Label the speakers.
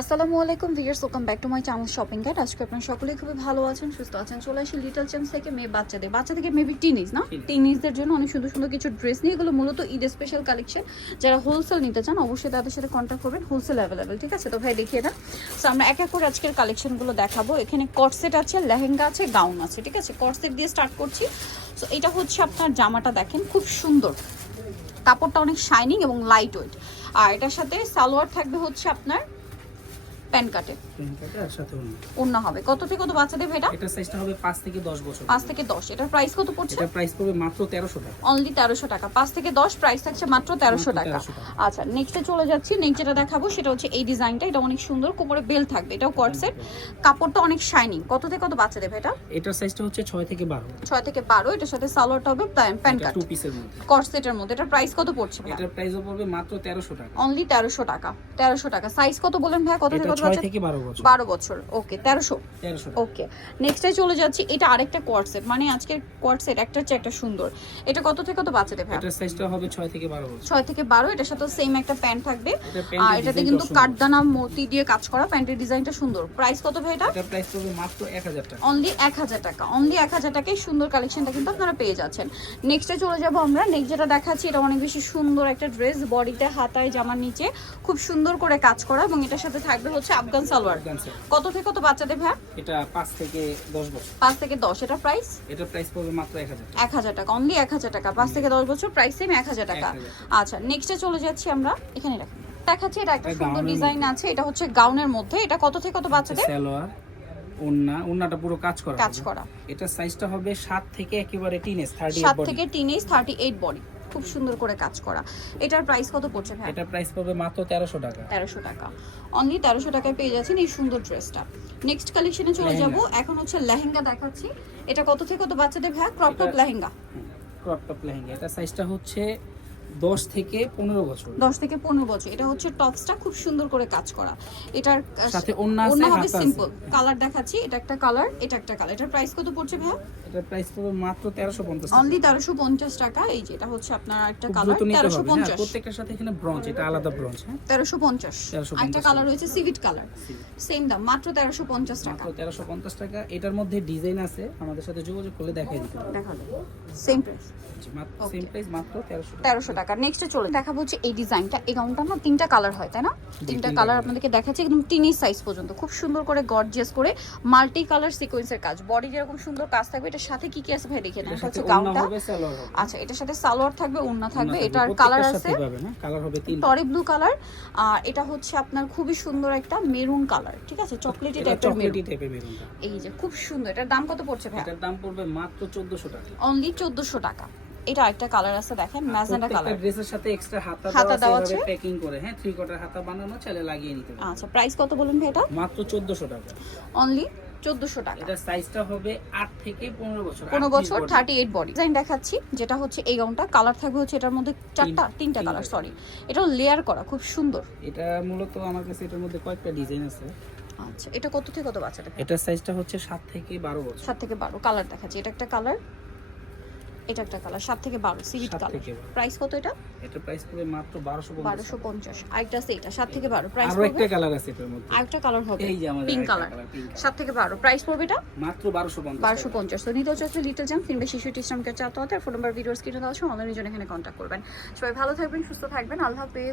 Speaker 1: আসসালামু আলাইকুম viewers welcome back to my channel shopping guide. আজকে আপনারা সকলেই খুবই ভালো আছেন সুস্থ আছেন। চলে আসি লিটল চ্যান্স থেকে মেয়ে বাচ্চাদের। বাচ্চা থেকে মেবি টিনেজ না টিনেজদের জন্য অনেক সুন্দর সুন্দর কিছু ড্রেস নিয়ে। এগুলো মূলত ঈদ স্পেশাল কালেকশন যারা হোলসেল নিতে চান অবশ্যই তাদের সাথে কন্ট্যাক্ট করবেন। হোলসেল অ্যাভেলেবেল ঠিক আছে? তো ভাই দেখিয়ে দেন। সো আমরা এক এক করে আজকের কালেকশনগুলো দেখাবো। এখানে কটসেট আছে লেহেঙ্গা আছে গাউন আছে ঠিক আছে? কটসেট দিয়ে স্টার্ট করছি। সো এটা হচ্ছে আপনার জামাটা দেখেন খুব সুন্দর। কাপড়টা অনেক শাইনিং এবং লাইট ওয়েট আর এটার সাথে সালোয়ার থাকবে হচ্ছে আপনার প্যান কাটে
Speaker 2: অন্য
Speaker 1: হবে। কত থেকে কত বাচ্চা দেবে এটা?
Speaker 2: এটা সাইজটা হবে 5 থেকে 10 বছর।
Speaker 1: পাঁচ থেকে দশ। এটার প্রাইস কত পড়ছে?
Speaker 2: এটা প্রাইস পড়বে মাত্র 1300 টাকা।
Speaker 1: অনলি তেরোশো টাকা। পাঁচ থেকে দশ প্রাইস থাকছে মাত্র তেরোশো টাকা।
Speaker 2: 1300 টাকা।
Speaker 1: আচ্ছা নেক্সটে চলে যাচ্ছি। নেক্সট যেটা দেখাবো সেটা হচ্ছে এই ডিজাইনটা এটা অনেক সুন্দর। কোমরে বেল থাকবে। এটাও কটসেট কাপড়টা অনেক শাইনিং কত থেকে কত বাচ্চা দেবে এটা?
Speaker 2: এটার সাইজটা হচ্ছে 6 থেকে 12
Speaker 1: ছয় থেকে বারো। এটার সাথে সালোয়ারটা হবে প্যান কাট
Speaker 2: টু পিসের মধ্যে।
Speaker 1: কটসেটের মধ্যে। এটার প্রাইস কত পড়ছে
Speaker 2: এটার প্রাইসও পড়বে মাত্র 1300 টাকা।
Speaker 1: অনলি তেরোশো টাকা। তেরোশো টাকা। সাইজ কত বলেন ভাই কত থেকে কত
Speaker 2: 6
Speaker 1: বাচ্চা
Speaker 2: থেকে 12 বছর।
Speaker 1: বারো বছর। ওকে তেরোশো?
Speaker 2: 1300
Speaker 1: ওকে নেক্সটে চলে যাচ্ছি এটা আরেকটা কোয়ার্সেট মানে আজকের একটার চেয়ে একটা সুন্দর। এটা কত থেকে কত বাচ্চাদের ভাই?
Speaker 2: এটার সাইজটা হবে 6 থেকে 12 বছর।
Speaker 1: ছয় থেকে বারো এটার সাথে সেম একটা প্যান্ট থাকবে। আর এটাতে কিন্তু কাঠদানা মতি দিয়ে কাজ করা প্যান্টের ডিজাইনটা সুন্দর। প্রাইস কত ভাই এটা?
Speaker 2: প্রাইস পড়বে মাত্র 1000 টাকা।
Speaker 1: অনলি এক হাজার টাকা। অনলি এক হাজার টাকায় সুন্দর কালেকশনটা কিন্তু আপনারা পেয়ে যাচ্ছেন। নেক্সটে চলে যাব আমরা। নেক্সট যেটা দেখাচ্ছি এটা অনেক বেশি সুন্দর একটা ড্রেস বডিতে হাতায় জামার নিচে। খুব সুন্দর করে কাজ করা এবং এটার সাথে থাকবে হচ্ছে আফগান সালোয়ার? কত থেকে কত বাচ্চাদের ভাই?
Speaker 2: এটা 5 থেকে 10 বছর।
Speaker 1: পাঁচ থেকে দশ। এটা প্রাইস
Speaker 2: এটার প্রাইস পড়বে মাত্র 1000 টাকা।
Speaker 1: এক হাজার টাকা অনলি এক হাজার টাকা। পাঁচ থেকে দশ বছর প্রাইস সেম এক হাজার টাকা। আচ্ছা নেক্সটে চলে যাচ্ছি আমরা। এখানে রাখি দেখাচ্ছি এটা একটা সুন্দর ডিজাইন আছে। এটা হচ্ছে গাউনের মধ্যে। এটা কত থেকে কত বাচ্চাদের?
Speaker 2: সালোয়ার ওন্না ওন্নাটা পুরো কাজ করা
Speaker 1: কাজ করা।
Speaker 2: এটার সাইজটা হবে 7 থেকে একেবারে টিনেজ 38
Speaker 1: সাত
Speaker 2: বডি
Speaker 1: থেকে টিনেজ থার্টি এইট বডি খুব সুন্দর করে কাজ করা। এটার প্রাইস কত পড়ছে ভাই
Speaker 2: এটা প্রাইস পড়বে মাত্র 1300 টাকা।
Speaker 1: 1300 টাকা। অনলি 1300 টাকায় পেয়ে যাচ্ছেন এই সুন্দর ড্রেসটা নেক্সট কালেকশনে চলে যাব। এখন হচ্ছে লেহেঙ্গা দেখাচ্ছি। এটা কত থেকে কত বাচ্চাদের ভাই crop top lehenga.
Speaker 2: Crop top lehenga. এটা সাইজটা হচ্ছে 10 থেকে 15 বছর।
Speaker 1: দশ থেকে পনেরো বছর। এটা হচ্ছে টপসটা খুব সুন্দর করে কাজ করা। এটার
Speaker 2: সাথে ওড়না আছে,
Speaker 1: হবে সিম্পল। কালার দেখাচ্ছি এটা একটা কালার এটা একটা কালার। এটার প্রাইস কত পড়ছে ভাই
Speaker 2: এটার প্রাইস পড়বে মাত্র 1350 টাকা।
Speaker 1: অনলি তেরোশো পঞ্চাশ টাকা। এই যে এটা হচ্ছে আপনার একটা কালার
Speaker 2: দ্রুত নিতে
Speaker 1: তেরোশো
Speaker 2: হবে হ্যাঁ
Speaker 1: পঞ্চাশ।
Speaker 2: প্রত্যেকটার সাথে এখানে ব্রঞ্জ এটা আলাদা ব্রঞ্জ হ্যাঁ।
Speaker 1: তেরোশো পঞ্চাশ।
Speaker 2: 1350
Speaker 1: একটা কালার রয়েছে সিভিট কালার। সেম দাম মাত্র তেরোশো পঞ্চাশ টাকা।
Speaker 2: মাত্র 1350 টাকা। এটার মধ্যে ডিজাইন আছে আমাদের সাথে যোগাযোগ করলে দেখাই দিতে পারব।
Speaker 1: দেখা যাবে সেম প্রাইস
Speaker 2: মাত্র. সেম প্রাইস মাত্র 1300 টাকা।
Speaker 1: টাকা নেক্সটে চলে দেখাবো হচ্ছে এই ডিজাইনটা এই গাউনটা না তিনটা কালার হয় তাই না? তিনটা কালার। আপনাদেরকে দেখাচ্ছি একদম টিনিস সাইজ পর্যন্ত। খুব সুন্দর করে গর্জিয়াস করে মাল্টি কালার সিকোয়েন্সের কাজ। বডি যেরকম সুন্দর কাজ থাকবে এটার সাথে কি কি আছে ভাই দেখে নেন? হচ্ছে গাউনটা আচ্ছা এটার সাথে সালোয়ার থাকবে ওড়না থাকবে এটার কালার আছে টরি ব্লু কালার আর এটা হচ্ছে আপনার খুবই সুন্দর একটা মেরুন কালার ঠিক আছে? চকলেটি টাইপের মেরুন এই যে খুব সুন্দর। এটার দাম কত পড়ছে ভাই
Speaker 2: এটার দাম পড়বে মাত্র 1400 টাকা।
Speaker 1: অনলি চোদ্দশো টাকা। এটা একটা কালার আছে দেখেন ম্যাজেন্ডা
Speaker 2: প্রত্যেকটা
Speaker 1: কালার
Speaker 2: ড্রেসের সাথে এক্সট্রা হাতা
Speaker 1: হাতা
Speaker 2: দেওয়া আছে। প্যাকিং করে। হ্যাঁ থ্রি কোয়ার্টার হাতা বানানো চাইলে লাগিয়ে নিতে পারবেন
Speaker 1: আচ্ছা প্রাইস কত বলুন ভাই এটা?
Speaker 2: মাত্র 1400 টাকা।
Speaker 1: অনলি চোদ্দশো টাকা।
Speaker 2: এটা সাইজটা হবে 8 থেকে 15 বছর
Speaker 1: পনেরো বছর
Speaker 2: body।
Speaker 1: Thirty eight body design দেখাচ্ছি যেটা হচ্ছে এই গাউনটা কালার থাকবে হচ্ছে এটার মধ্যে চারটা তিনটা কালার সরি এটাও লেয়ার করা খুব সুন্দর।
Speaker 2: এটা মূলত আমার কাছে এটার মধ্যে কয়েকটা ডিজাইন আছে।
Speaker 1: আচ্ছা এটা কত থেকে কত বাচ্চাটা
Speaker 2: এটার সাইজটা হচ্ছে 7 থেকে 12 বছর।
Speaker 1: সাত থেকে বারো কালার দেখাচ্ছি। এটা একটা কালার এটা একটা কালার সাত থেকে বারো সিভিট কালার প্রাইস কত এটা?
Speaker 2: এটা প্রাইস পড়বে মাত্র বারোশো
Speaker 1: বারোশো পঞ্চাশ। আরেকটা আছে এটা সাত থেকে বারো। প্রাইস আরও
Speaker 2: একটা কালার আছে এটার মধ্যে।
Speaker 1: আরেকটা কালার হবে
Speaker 2: এই যে আমাদের
Speaker 1: পিঙ্ক কালার। সাত থেকে বারো। প্রাইস পড়বে এটা?
Speaker 2: মাত্র 1250
Speaker 1: বারোশো পঞ্চাশ। তো নিতে হচ্ছে লিটল জ্যাম কিনবে শিশু টিস্টামকে চাতে হতে আর ফোন নাম্বার ভিডিওস কিনে দেওয়া সময় অনলাইনের জন্য এখানে কন্ট্যাক্ট করবেন। সবাই ভালো থাকবেন সুস্থ থাকবেন। আল্লাহ হাফেজ।